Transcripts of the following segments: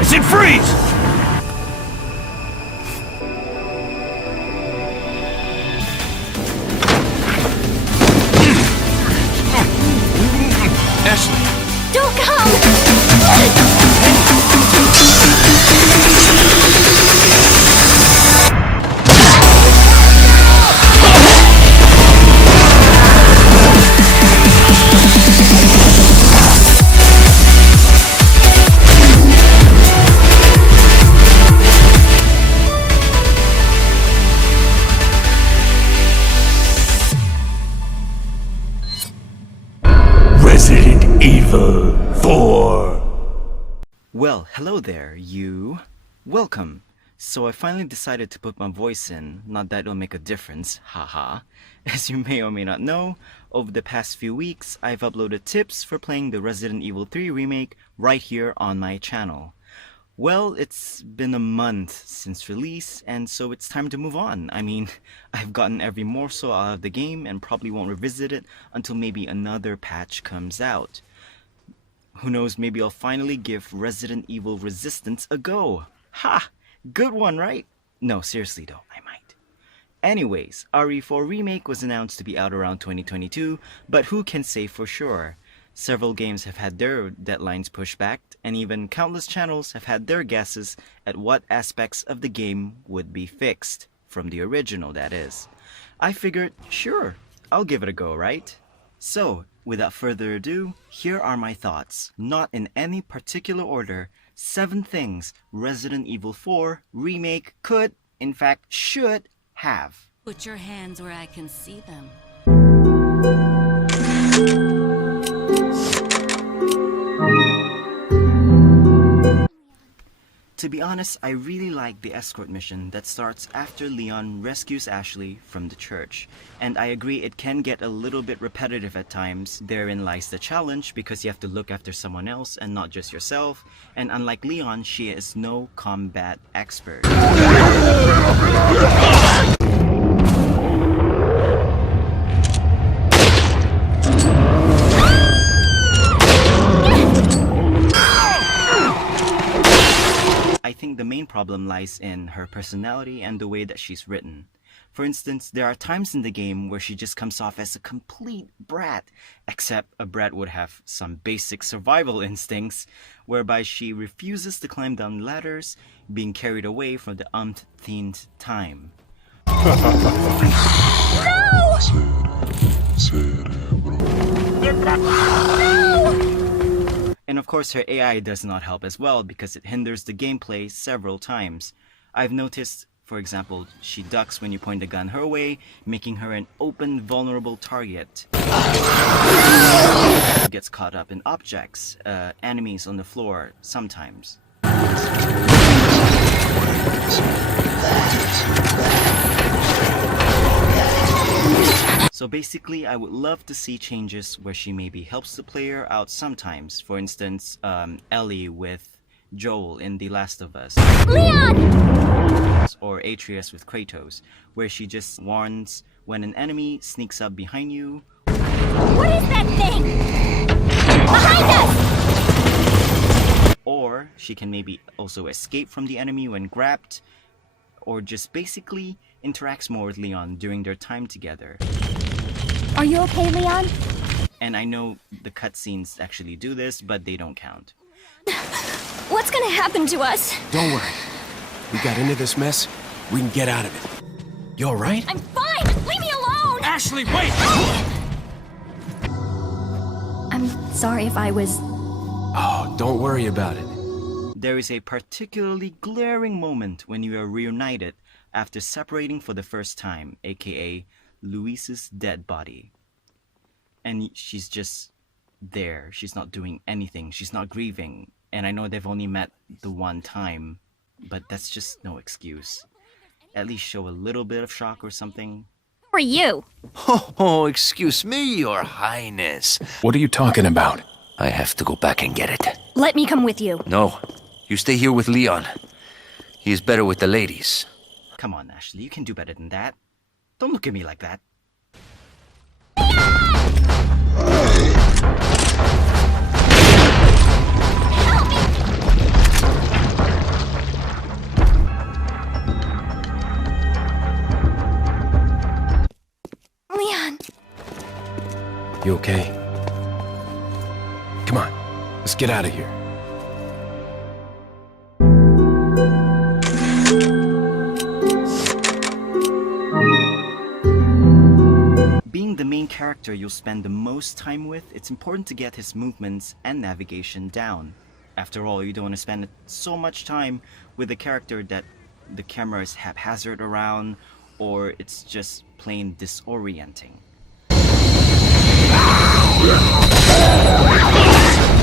I said freeze! Ashley! Don't come! Resident Evil 4. Well, hello there, you. Welcome. So I finally decided to put my voice in, not that it'll make a difference, haha. As you may or may not know, over the past few weeks, I've uploaded tips for playing the Resident Evil 3 remake right here on my channel. Well, it's been a month since release, and so it's time to move on. I mean, I've gotten every morsel out of the game and probably won't revisit it until maybe another patch comes out. Who knows, maybe I'll finally give Resident Evil Resistance a go. Ha! Good one, right? No, seriously though, I might. Anyways, RE4 Remake was announced to be out around 2022, but who can say for sure? Several games have had their deadlines pushed back, and even countless channels have had their guesses at what aspects of the game would be fixed, from the original that is. I figured, sure, I'll give it a go, right? So, without further ado, here are my thoughts, not in any particular order, 7 things Resident Evil 4 Remake could, in fact should, have. Put your hands where I can see them. To be honest, I really like the escort mission that starts after Leon rescues Ashley from the church. And I agree it can get a little bit repetitive at times. Therein lies the challenge because you have to look after someone else and not just yourself. And unlike Leon, she is no combat expert. I think the main problem lies in her personality and the way that she's written. For instance, there are times in the game where she just comes off as a complete brat, except a brat would have some basic survival instincts, whereby she refuses to climb down ladders, being carried away for the umpteenth time. And of course her AI does not help as well because it hinders the gameplay several times. I've noticed, for example, she ducks when you point the gun her way, making her an open, vulnerable target. She gets caught up in objects, enemies on the floor, sometimes. So basically, I would love to see changes where she maybe helps the player out sometimes. For instance, Ellie with Joel in The Last of Us. Leon! Or Atreus with Kratos, where she just warns when an enemy sneaks up behind you. What is that thing? Behind us! Or she can maybe also escape from the enemy when grabbed, or just basically interacts more with Leon during their time together. Are you okay, Leon? And I know the cutscenes actually do this, but they don't count. What's gonna happen to us? Don't worry. We got into this mess, we can get out of it. You alright? I'm fine! Leave me alone! Ashley, wait! I'm sorry if I was... Oh, don't worry about it. There is a particularly glaring moment when you are reunited after separating for the first time, aka Luis's dead body. And she's just there. She's not doing anything. She's not grieving. And I know they've only met the one time, but that's just no excuse. At least show a little bit of shock or something. Who are you? Oh, excuse me, Your Highness. What are you talking about? I have to go back and get it. Let me come with you. No, you stay here with Leon. He is better with the ladies. Come on, Ashley, you can do better than that. Don't look at me like that. okay? Come on, let's get out of here. Being the main character you'll spend the most time with, it's important to get his movements and navigation down. After all, you don't want to spend so much time with a character that the camera is haphazard around, or it's just plain disorienting.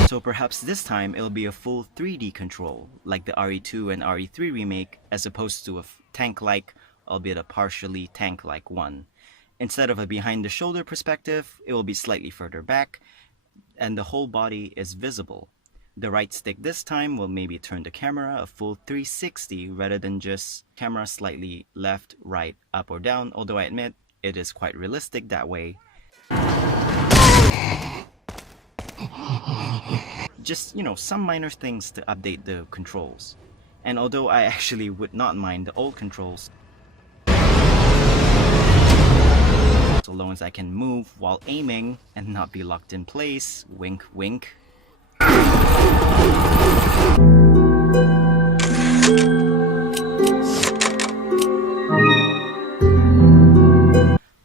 So perhaps this time it'll be a full 3D control, like the RE2 and RE3 remake, as opposed to a tank-like, albeit a partially tank-like one. Instead of a behind-the-shoulder perspective, it will be slightly further back, and the whole body is visible. The right stick this time will maybe turn the camera a full 360 rather than just camera slightly left, right, up or down, although I admit it is quite realistic that way. Just, some minor things to update the controls. And although I actually would not mind the old controls, so long as I can move while aiming and not be locked in place, wink wink.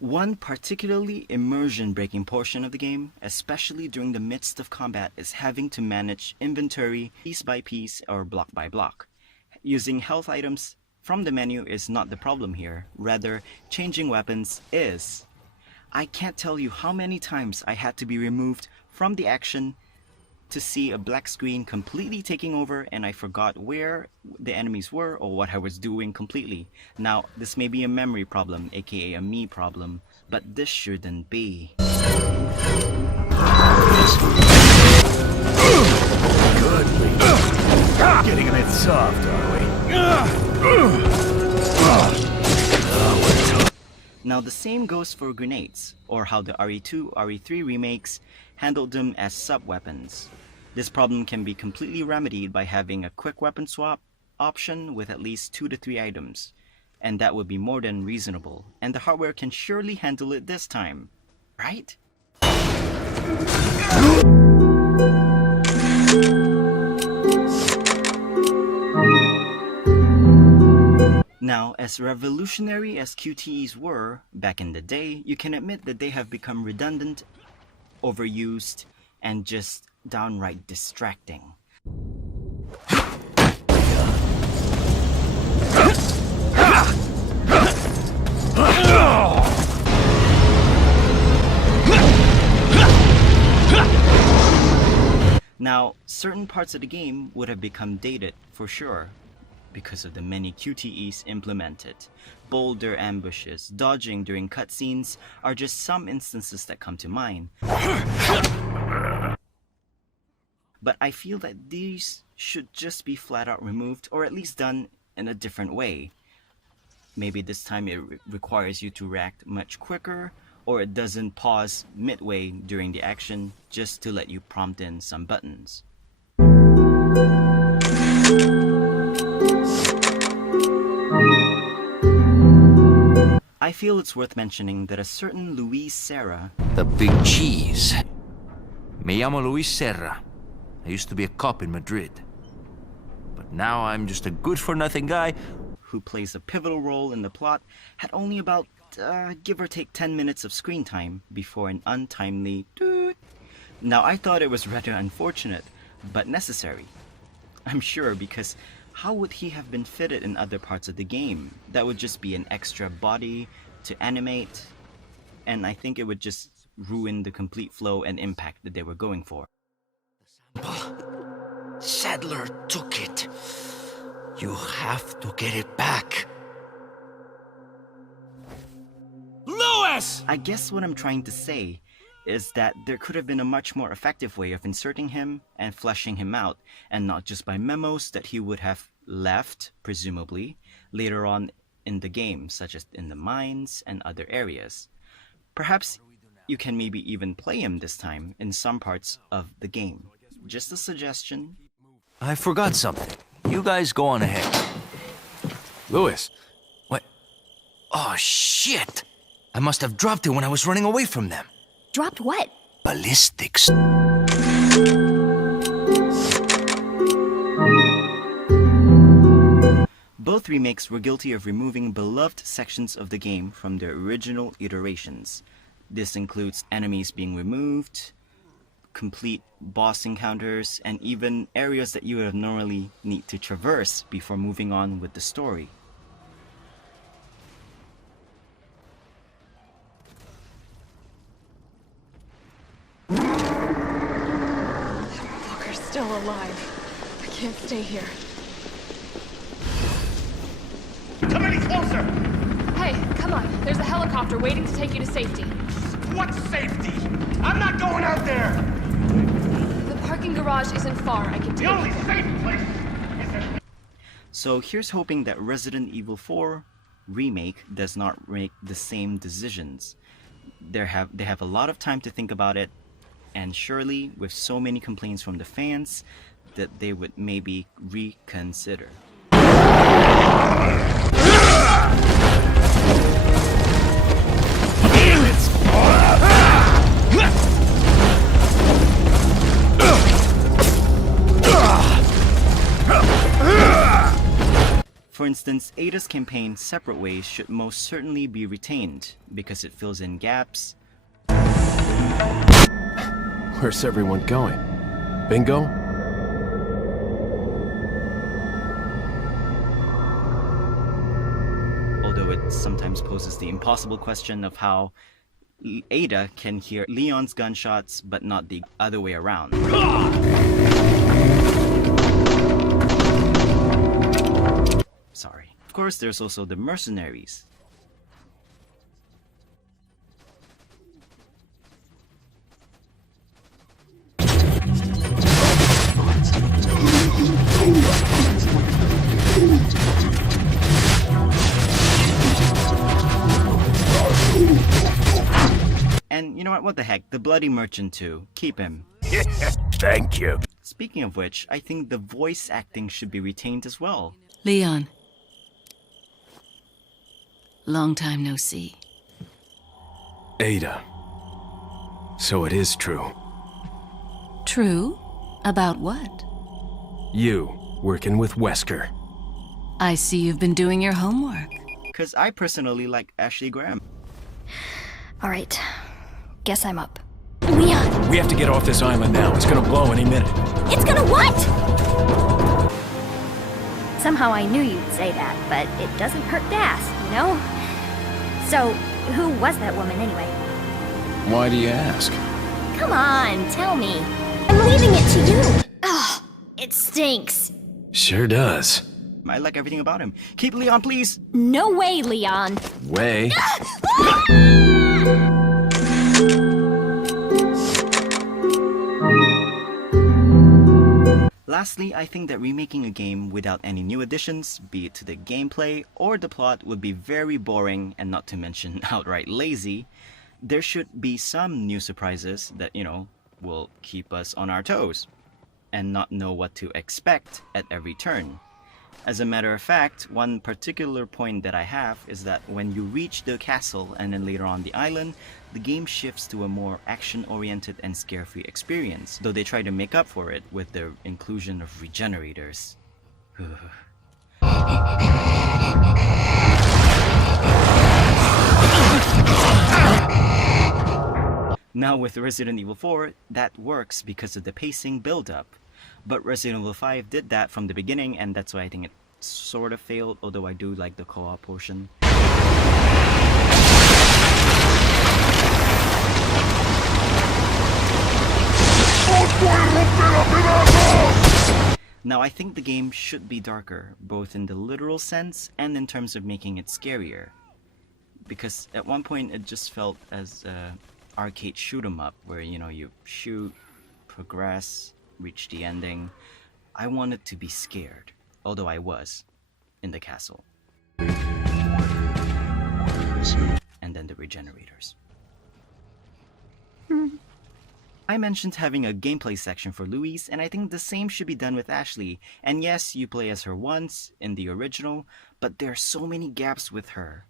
One particularly immersion-breaking portion of the game, especially during the midst of combat, is having to manage inventory piece by piece or block by block. Using health items from the menu is not the problem here, rather, changing weapons is. I can't tell you how many times I had to be removed from the action to see a black screen completely taking over and I forgot where the enemies were or what I was doing completely. Now, this may be a memory problem, aka a me problem, but this shouldn't be. Good. Getting a bit soft, are we? Now the same goes for grenades, or how the RE2, RE3 remakes handled them as sub-weapons. This problem can be completely remedied by having a quick weapon swap option with at least 2 to 3 items, and that would be more than reasonable, and the hardware can surely handle it this time, right? Now, as revolutionary as QTEs were back in the day, you can admit that they have become redundant, overused, and just downright distracting. Now, certain parts of the game would have become dated for sure, because of the many QTEs implemented. Boulder ambushes, dodging during cutscenes are just some instances that come to mind. But I feel that these should just be flat out removed, or at least done in a different way. Maybe this time it requires you to react much quicker, or it doesn't pause midway during the action just to let you prompt in some buttons. I feel it's worth mentioning that a certain Luis Serra, The big cheese. Me llamo Luis Serra. I used to be a cop in Madrid. But now I'm just a good-for-nothing guy who plays a pivotal role in the plot, had only about, give or take 10 minutes of screen time before an untimely doot. Now I thought it was rather unfortunate, but necessary. I'm sure, because how would he have been fitted in other parts of the game? That would just be an extra body to animate, and I think it would just ruin the complete flow and impact that they were going for. Sadler took it. You have to get it back. Louis! I guess what I'm trying to say is that there could have been a much more effective way of inserting him and fleshing him out, and not just by memos that he would have left, presumably, later on in the game, such as in the mines and other areas. Perhaps you can maybe even play him this time in some parts of the game. Just a suggestion. I forgot something. You guys go on ahead. Louis, What? Oh, shit! I must have dropped it when I was running away from them. Dropped what? ballistics. Both remakes were guilty of removing beloved sections of the game from their original iterations. This includes enemies being removed, complete boss encounters, and even areas that you would normally need to traverse before moving on with the story. Fucker's still alive. I can't stay here. Come any closer! Hey, come on. There's a helicopter waiting to take you to safety. What safety? I'm not going out there! The parking garage isn't far. I can The take only you there. safe place is in... So here's hoping that Resident Evil 4 Remake does not make the same decisions. They have a lot of time to think about it, and surely with so many complaints from the fans that they would maybe reconsider. For instance, Ada's campaign Separate Ways should most certainly be retained because it fills in gaps. Where's everyone going? Bingo? Although it sometimes poses the impossible question of how Ada can hear Leon's gunshots but not the other way around. Sorry. Of course, there's also the mercenaries. And you know what the heck, the bloody merchant too. Keep him. Thank you. Speaking of which, I think the voice acting should be retained as well. Leon. Long time no see. Ada. So it is true. True? About what? You, working with Wesker. I see you've been doing your homework. Because I personally like Ashley Graham. Alright. Guess I'm up. Leon! We have to get off this island now. It's gonna blow any minute. It's gonna what? Somehow I knew you'd say that, but it doesn't hurt to ask, you know? So, who was that woman anyway? Why do you ask? Come on, tell me. I'm leaving it to you. Ugh, it stinks. Sure does. I like everything about him. Keep Leon, please! No way, Leon. Way. Lastly, I think that remaking a game without any new additions, be it to the gameplay or the plot, would be very boring and not to mention outright lazy. There should be some new surprises that, you know, will keep us on our toes and not know what to expect at every turn. As a matter of fact, one particular point that I have is that when you reach the castle and then later on the island, the game shifts to a more action-oriented and scare-free experience, though they try to make up for it with the inclusion of regenerators. Now with Resident Evil 4, that works because of the pacing build-up. But Resident Evil 5 did that from the beginning, and that's why I think it sort of failed, although I do like the co-op portion. Now I think the game should be darker, both in the literal sense and in terms of making it scarier. Because at one point it just felt as a arcade shoot 'em up, where you know you shoot, progress, reach the ending. I wanted to be scared, although I was in the castle. And then the regenerators. I mentioned having a gameplay section for Louise, and I think the same should be done with Ashley. And yes, you play as her once in the original, but there are so many gaps with her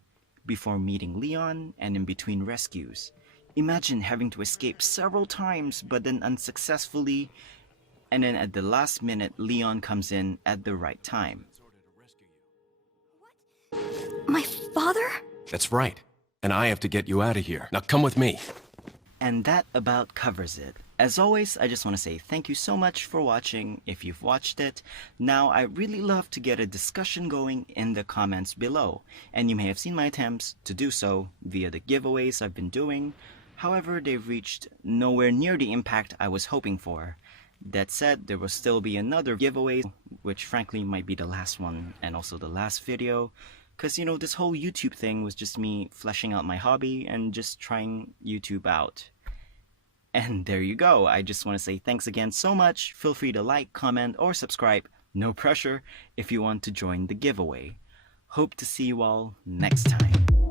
before meeting Leon and in between rescues. Imagine having to escape several times but then unsuccessfully, and then at the last minute Leon comes in at the right time. My father? That's right. And I have to get you out of here. Now come with me. And that about covers it. As always, I just want to say thank you so much for watching if you've watched it. Now, I really love to get a discussion going in the comments below, and you may have seen my attempts to do so via the giveaways I've been doing. However, they've reached nowhere near the impact I was hoping for. That said, there will still be another giveaway, which frankly might be the last one and also the last video. Because, you know, this whole YouTube thing was just me fleshing out my hobby and just trying YouTube out. And there you go. I just want to say thanks again so much. Feel free to like, comment, or subscribe. No pressure if you want to join the giveaway. Hope to see you all next time.